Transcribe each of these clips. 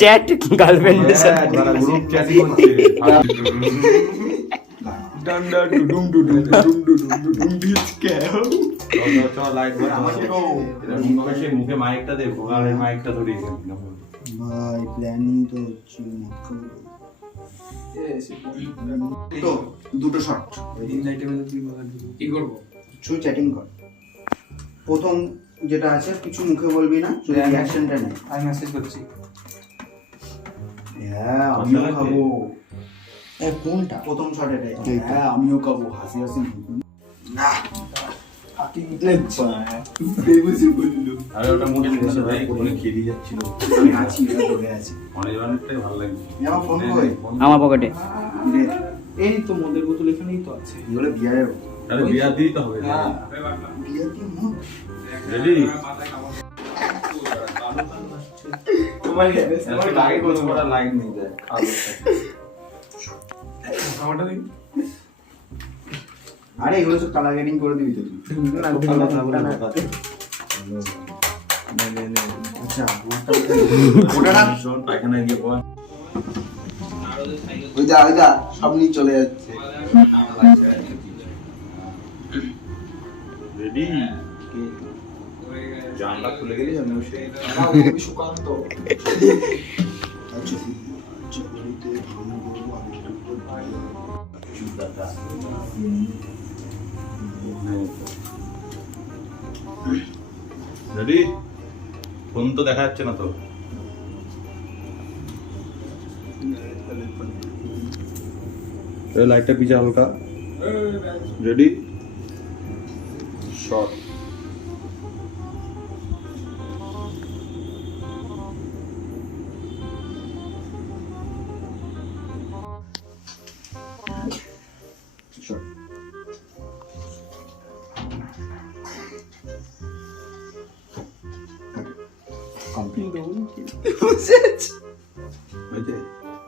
Chat গার্লফ্রেন্ডের সাথে group chatting করছে ডান্ডা ডুডুম ডুডুম ডুডুম ডুডুম ডুডুম ডিচ ক্যাও তো লাইট বল আমাকে তো মুখে মুখে মাইকটা দে ভোগালের মাইকটা ধরিয়ে দে ভাই প্ল্যানিং তো হচ্ছে তো দুটো শট কি করব? কিছু চ্যাটিং কর। প্রথম যেটা আছে কিছু মুখে বলবি না, শুধু রিঅ্যাকশনটা নে। আমি মেসেজ করছি। হ্যাঁ আমিও খাবো। কোনটা? প্রথম শট এটাই। হ্যাঁ আমিও খাবো, হাসি হাসি না হাতি দিলে বেবুসি বললো। আরে ওটা মুড়ি নিয়ে ভাই কোলে খেলি যাচ্ছিল। আমি আছি না, ধরে আছি। অনেক জনেরটাই ভালো লাগে। আমার ফোন কই? আমার পকেটে। এই তো মদের বোতল এখানেই তো আছে। এগুলো বিয়ারের। আরে বিয়ার দিই তো হবে। হ্যাঁ বিয়ার দিয়ে মদ। রেডি তোমার আমার লাইট বন্ধ করা লাইট নেই দেখ আমারটা দিন। আরে এগুলো সব কালার গ্রেডিং করে দিবি তো তুই। আচ্ছা ওটা না শোন পায়খানা গিয়ে বল ওই দা সব নিয়ে চলে যাচ্ছে। রেডি জানলা খুলে গেলি আমি সুকান্ত আচ্ছা চলিতে রেডি ফোন তো দেখা যাচ্ছে না তো লাইটটা পিছে হালকা রেডি শট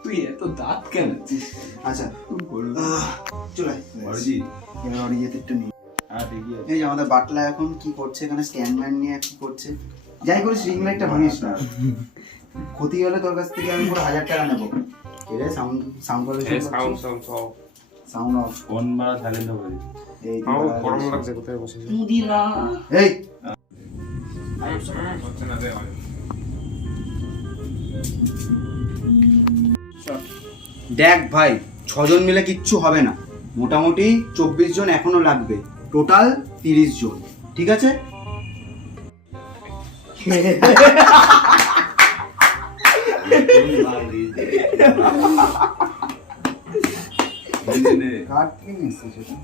তুই এত দাঁত কেন? আচ্ছা চলে এবার অরিজিৎটা নিয়ে হ্যাঁ ঠিকই আছে এই যে আমাদের বাটলা এখন কি করছে এখানে, স্ট্যান্ডম্যান নিয়ে কি করছে। যাই করিস রিং লাইটটা ভাঙিস না, ক্ষতি হলে তোর কাছ থেকে আমি পুরো 1000 টাকা নেবো। এরে sound sound sound of phone মারা সাইলেন্ট হবে এই গরম লাগছে কোথায় বসে? এই দেখ ভাই 6 জন মিলে কিচ্ছু হবে না, মোটামুটি 24 জন এখনো লাগবে, টোটাল 30 জন, ঠিক আছে? কাট কি মেসেজ এটা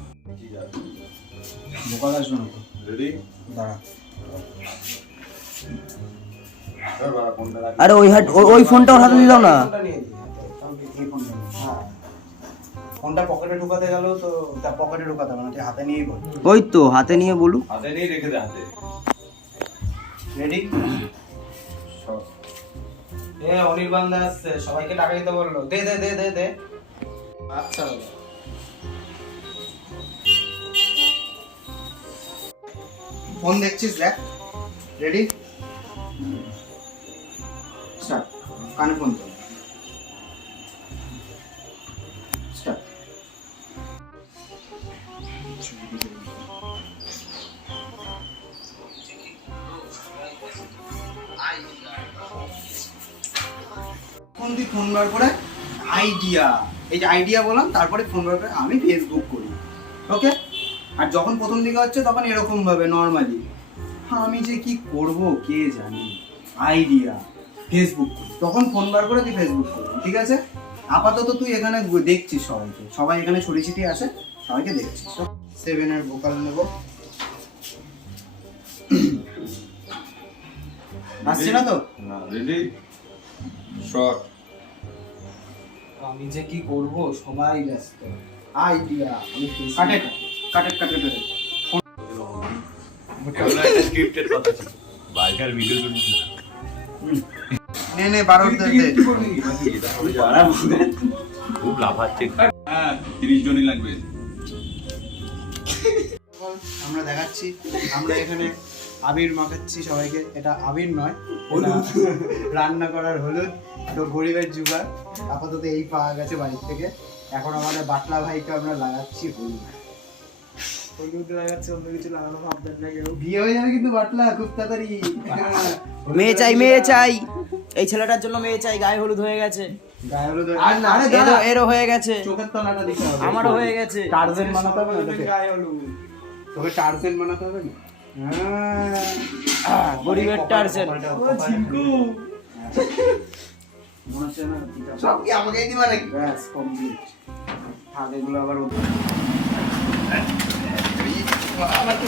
বোকা আসবে না তো। রেডি দাঁড়া আরে ওই ফোনটা ওর হাতে দিয়ে দাও না। ফোনটা পকেটে ঢুকাতে গেল তো পকেটে ঢুকাতে হবে না, তুই হাতে নিয়েই বল। ওই তো হাতে নিয়ে বলুক। হাতে নিয়ে রেখে দে হাতে রেডি? অনির্বাণ দা আসছে, সবাইকে টাকা দিতে বললো। দে দে দে দে দে। আচ্ছা ফোন দেখছিস দেখ। Ready start. কানে ফোন তো স্টার্ট। ফোন দিয়ে ফোন বার করে আইডিয়া, এই যে আইডিয়া বললাম, তারপরে ফোন বার করে আমি ফেসবুক করি, ওকে? আর যখন প্রথম দিকে হচ্ছে তখন এরকম ভাবে নর্মালি আমি যে কি করব কে জানি, আইডিয়া ফেসবুক করি, তখন ফোন বার করে তুই ফেসবুক করবি, ঠিক আছে? আপাতত তুই এখানে দেখছিস সবাইকে, সবাই এখানে ছড়িয়ে ছিটিয়ে আসে, সবাইকে দেখছিস। 7 এর ভোকাল নেব, আসছে না তো? রেডি শট আমি যে কি করব সবাই ব্যস্ত, আইডিয়া আমি কাটে কাটে কাটে কাটে একটা স্ক্রিপ্টেড কথা ছিল বাইকার ভিডিও শুনিস না নে 12 দে দে। খুব লাফাচ্ছে। হ্যাঁ 30 জনই লাগবে। আমরা দেখাচ্ছি আমরা এখানে আবির মাখাচ্ছি সবাইকে। এটা আবির নয়, এটা রান্না করার হলুদ। তো গরিবের জুগার আপাতত এই পাওয়া গেছে বাড়ির থেকে। এখন আমাদের বাটলা ভাইকে আমরা লাগাচ্ছি হলুদ। হলুদ লাগাচ্ছে, অন্য কিছু লাগানো ভাববেন না কেউ। বিয়ে হয়ে যাবে কিন্তু বাটলা খুব তাড়াতাড়ি। মেয়ে চাই মেয়ে চাই, এই ছেলেটার জন্য মেয়ে চাই। গায়ে হলুদ হয়ে গেছে, গায়ে হলুদ হয়ে- আর না, আরে দাঁড়া, এরও হয়ে গেছে, চোখের তলাটা দিতে হবে। আমারও হয়ে গেছে। টার্জেন বানাতে হবে না তোকে? গায়ে হলুদ। তোকে টার্জেন বানাতে হবে না? গরিবের টার্জেন। ও ঝিঙ্কু। মনে হচ্ছে না সব কি আমাকেই দিবা নাকি? ব্যাস কমপ্লিট। থাক এগুলো আবার আমার তো